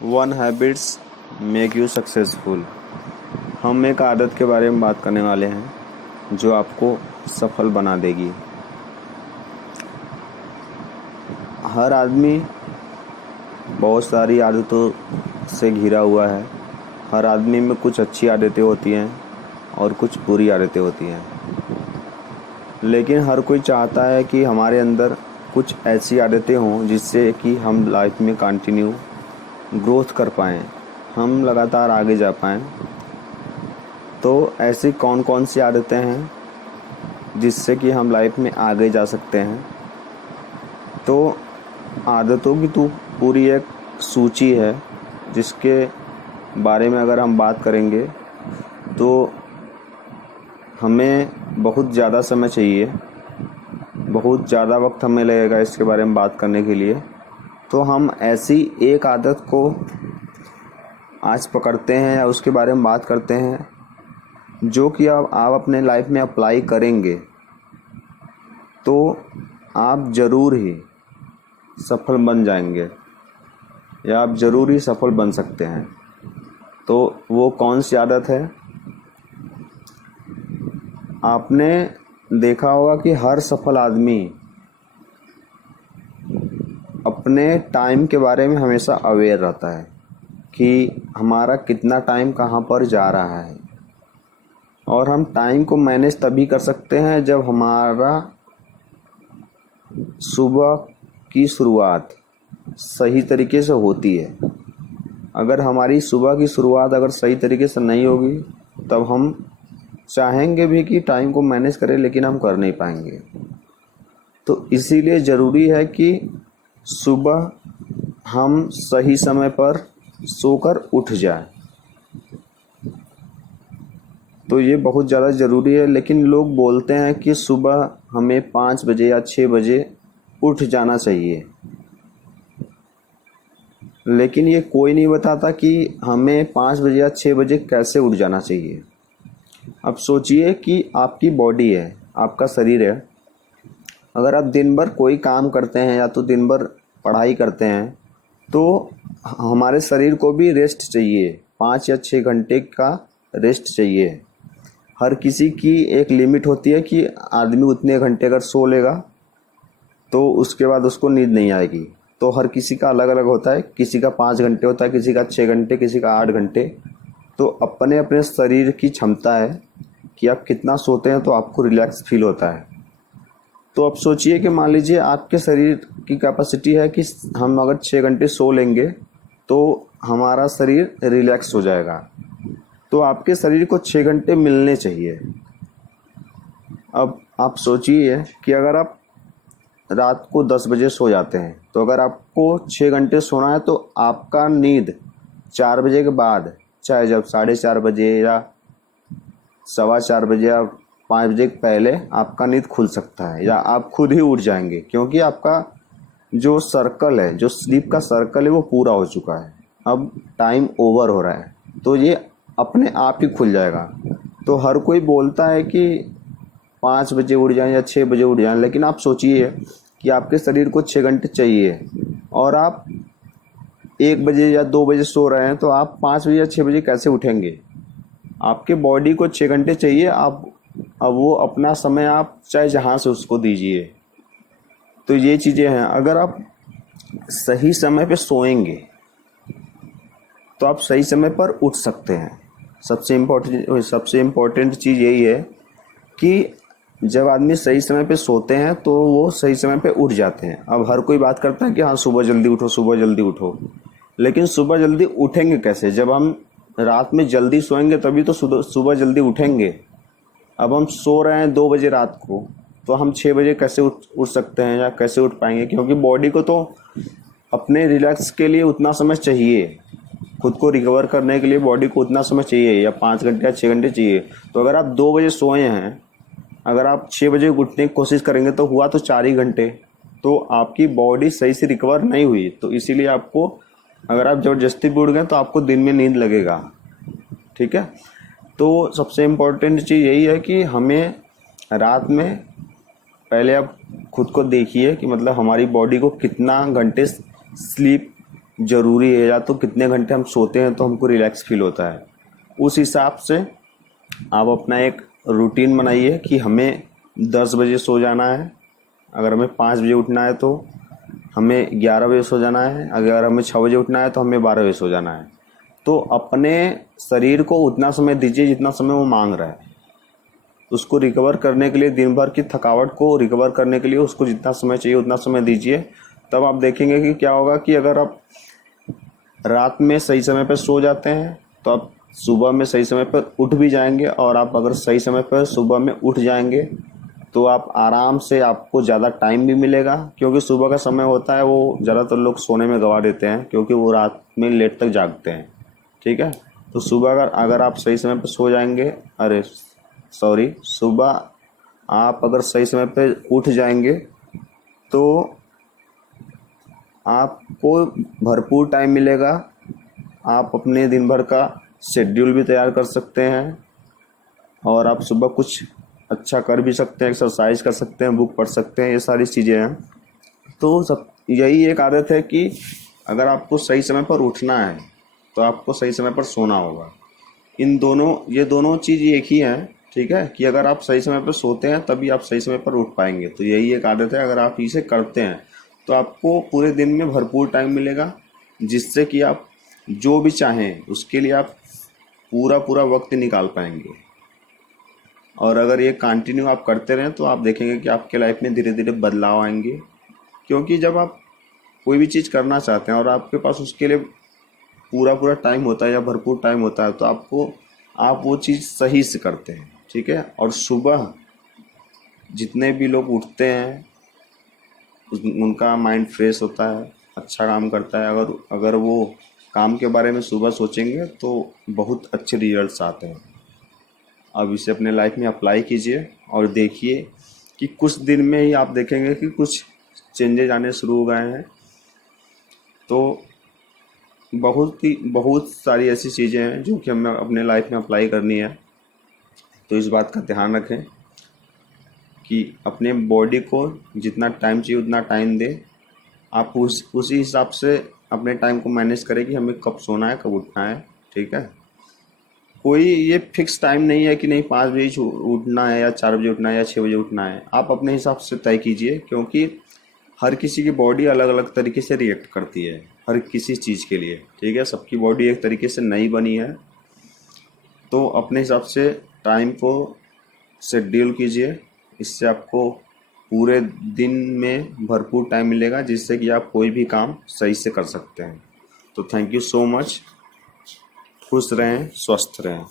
One habits make you successful. हम एक आदत के बारे में बात करने वाले हैं जो आपको सफल बना देगी। हर आदमी बहुत सारी आदतों से घिरा हुआ है। हर आदमी में कुछ अच्छी आदतें होती हैं और कुछ बुरी आदतें होती हैं, लेकिन हर कोई चाहता है कि हमारे अंदर कुछ ऐसी आदतें हों जिससे कि हम लाइफ में कंटिन्यू ग्रोथ कर पाएँ, हम लगातार आगे जा पाएँ। तो ऐसी कौन कौन सी आदतें हैं जिससे कि हम लाइफ में आगे जा सकते हैं। तो आदतों की तो पूरी एक सूची है जिसके बारे में अगर हम बात करेंगे तो हमें बहुत ज़्यादा समय चाहिए, बहुत ज़्यादा वक्त हमें लगेगा इसके बारे में बात करने के लिए। तो हम ऐसी एक आदत को आज पकड़ते हैं या उसके बारे में बात करते हैं जो कि आप अपने लाइफ में अप्लाई करेंगे तो आप ज़रूर ही सफल बन जाएंगे या आप ज़रूर ही सफल बन सकते हैं। तो वो कौन सी आदत है? आपने देखा होगा कि हर सफल आदमी अपने टाइम के बारे में हमेशा अवेयर रहता है कि हमारा कितना टाइम कहाँ पर जा रहा है। और हम टाइम को मैनेज तभी कर सकते हैं जब हमारा सुबह की शुरुआत सही तरीके से होती है। अगर हमारी सुबह की शुरुआत अगर सही तरीके से नहीं होगी तब हम चाहेंगे भी कि टाइम को मैनेज करें लेकिन हम कर नहीं पाएंगे। तो इसीलिए ज़रूरी है कि सुबह हम सही समय पर सोकर उठ जाएं। तो ये बहुत ज़्यादा ज़रूरी है। लेकिन लोग बोलते हैं कि सुबह हमें 5 बजे या 6 बजे उठ जाना चाहिए, लेकिन ये कोई नहीं बताता कि हमें 5 बजे या 6 बजे कैसे उठ जाना चाहिए। अब सोचिए कि आपकी बॉडी है, आपका शरीर है। अगर आप दिन भर कोई काम करते हैं या तो दिन भर पढ़ाई करते हैं तो हमारे शरीर को भी रेस्ट चाहिए, 5 या 6 घंटे का रेस्ट चाहिए। हर किसी की एक लिमिट होती है कि आदमी उतने घंटे अगर सो लेगा तो उसके बाद उसको नींद नहीं आएगी। तो हर किसी का अलग अलग होता है, किसी का 5 घंटे होता है, किसी का 6 घंटे, किसी का 8 घंटे। तो अपने अपने शरीर की क्षमता है कि आप कितना सोते हैं तो आपको रिलैक्स फील होता है। तो अब सोचिए कि मान लीजिए आपके शरीर की कैपेसिटी है कि हम अगर 6 घंटे सो लेंगे तो हमारा शरीर रिलैक्स हो जाएगा। तो आपके शरीर को 6 घंटे मिलने चाहिए। अब आप सोचिए कि अगर आप रात को 10 बजे सो जाते हैं तो अगर आपको 6 घंटे सोना है तो आपका नींद 4 बजे के बाद, चाहे जब 4:30 बजे या 4:15 बजे या 5 बजे पहले आपका नींद खुल सकता है या आप खुद ही उठ जाएंगे, क्योंकि आपका जो सर्कल है, जो स्लीप का सर्कल है वो पूरा हो चुका है। अब टाइम ओवर हो रहा है तो ये अपने आप ही खुल जाएगा। तो हर कोई बोलता है कि 5 बजे उठ जाएं या 6 बजे उठ जाएं, लेकिन आप सोचिए कि आपके शरीर को 6 घंटे चाहिए और आप 1 बजे या 2 बजे सो रहे हैं तो आप 5 बजे या 6 बजे कैसे उठेंगे? आपके बॉडी को 6 घंटे चाहिए। आप अब वो अपना समय आप चाहे जहाँ से उसको दीजिए। तो ये चीज़ें हैं। अगर आप सही समय पे सोएंगे तो आप सही समय पर उठ सकते हैं। सबसे इम्पोर्टेंट चीज़ यही है कि जब आदमी सही समय पे सोते हैं तो वो सही समय पे उठ जाते हैं। अब हर कोई बात करता है कि हाँ सुबह जल्दी उठो, सुबह जल्दी उठो, लेकिन सुबह जल्दी उठेंगे कैसे? जब हम रात में जल्दी सोएंगे तभी तो सुबह जल्दी उठेंगे। अब हम सो रहे हैं 2 बजे रात को तो हम 6 बजे कैसे उठ सकते हैं या कैसे उठ पाएंगे? क्योंकि बॉडी को तो अपने रिलैक्स के लिए उतना समय चाहिए, खुद को रिकवर करने के लिए बॉडी को उतना समय चाहिए, या 5 घंटे या 6 घंटे चाहिए। तो अगर आप 2 बजे सोए हैं, अगर आप 6 बजे उठने की कोशिश करेंगे तो हुआ तो 4 ही घंटे। तो आपकी बॉडी सही से रिकवर नहीं हुई। तो इसीलिए आपको, अगर आप ज़बरदस्ती भी उठ गए तो आपको दिन में नींद लगेगा। ठीक है। तो सबसे इम्पोर्टेंट चीज़ यही है कि हमें रात में पहले आप खुद को देखिए कि मतलब हमारी बॉडी को कितना घंटे स्लीप ज़रूरी है या तो कितने घंटे हम सोते हैं तो हमको रिलैक्स फील होता है। उस हिसाब से आप अपना एक रूटीन बनाइए कि हमें 10 बजे सो जाना है, अगर हमें 5 बजे उठना है तो हमें 11 बजे सो जाना है, अगर हमें 6 बजे उठना है तो हमें 12 बजे सो जाना है। तो अपने शरीर को उतना समय दीजिए जितना समय वो मांग रहा है। उसको रिकवर करने के लिए, दिन भर की थकावट को रिकवर करने के लिए उसको जितना समय चाहिए उतना समय दीजिए। तब आप देखेंगे कि क्या होगा कि अगर आप रात में सही समय पर सो जाते हैं तो आप सुबह में सही समय पर उठ भी जाएंगे, और आप अगर सही समय पर सुबह में उठ जाएंगे तो आप आराम से, आपको ज़्यादा टाइम भी मिलेगा, क्योंकि सुबह का समय होता है वो ज़्यादातर लोग सोने में गवा देते हैं क्योंकि वो रात में लेट तक जागते हैं। ठीक है, तो सुबह अगर आप सही समय पर सो जाएंगे, सुबह आप अगर सही समय पर उठ जाएंगे तो आपको भरपूर टाइम मिलेगा। आप अपने दिन भर का शेड्यूल भी तैयार कर सकते हैं और आप सुबह कुछ अच्छा कर भी सकते हैं, एक्सरसाइज कर सकते हैं, बुक पढ़ सकते हैं, ये सारी चीज़ें हैं। तो सब यही एक आदत है कि अगर आपको सही समय पर उठना है तो आपको सही समय पर सोना होगा। ये दोनों चीज़ एक ही हैं। ठीक है, कि अगर आप सही समय पर सोते हैं तभी आप सही समय पर उठ पाएंगे। तो यही एक आदत है, अगर आप इसे करते हैं तो आपको पूरे दिन में भरपूर टाइम मिलेगा, जिससे कि आप जो भी चाहें उसके लिए आप पूरा वक्त निकाल पाएंगे। और अगर ये कंटिन्यू आप करते रहें तो आप देखेंगे कि आपके लाइफ में धीरे धीरे बदलाव आएंगे। क्योंकि जब आप कोई भी चीज़ करना चाहते हैं और आपके पास उसके लिए पूरा टाइम होता है या भरपूर टाइम होता है तो आप वो चीज़ सही से करते हैं। ठीक है, और सुबह जितने भी लोग उठते हैं उनका माइंड फ्रेश होता है, अच्छा काम करता है। अगर वो काम के बारे में सुबह सोचेंगे तो बहुत अच्छे रिजल्ट्स आते हैं। अब इसे अपने लाइफ में अप्लाई कीजिए और देखिए कि कुछ दिन में ही आप देखेंगे कि कुछ चेंजेज आने शुरू हो गए हैं। तो बहुत सारी ऐसी चीज़ें हैं जो कि हमें अपने लाइफ में अप्लाई करनी है। तो इस बात का ध्यान रखें कि अपने बॉडी को जितना टाइम चाहिए उतना टाइम दें। आप उसी हिसाब से अपने टाइम को मैनेज करें कि हमें कब सोना है, कब उठना है। ठीक है, कोई ये फिक्स टाइम नहीं है कि नहीं 5 बजे उठना है या 4 बजे उठना है या 6 बजे उठना है। आप अपने हिसाब से तय कीजिए, क्योंकि हर किसी की बॉडी अलग अलग तरीके से रिएक्ट करती है हर किसी चीज़ के लिए। ठीक है, सबकी बॉडी एक तरीके से नहीं बनी है। तो अपने हिसाब से टाइम को शेड्यूल कीजिए, इससे आपको पूरे दिन में भरपूर टाइम मिलेगा, जिससे कि आप कोई भी काम सही से कर सकते हैं। तो थैंक यू सो मच। खुश रहें, स्वस्थ रहें।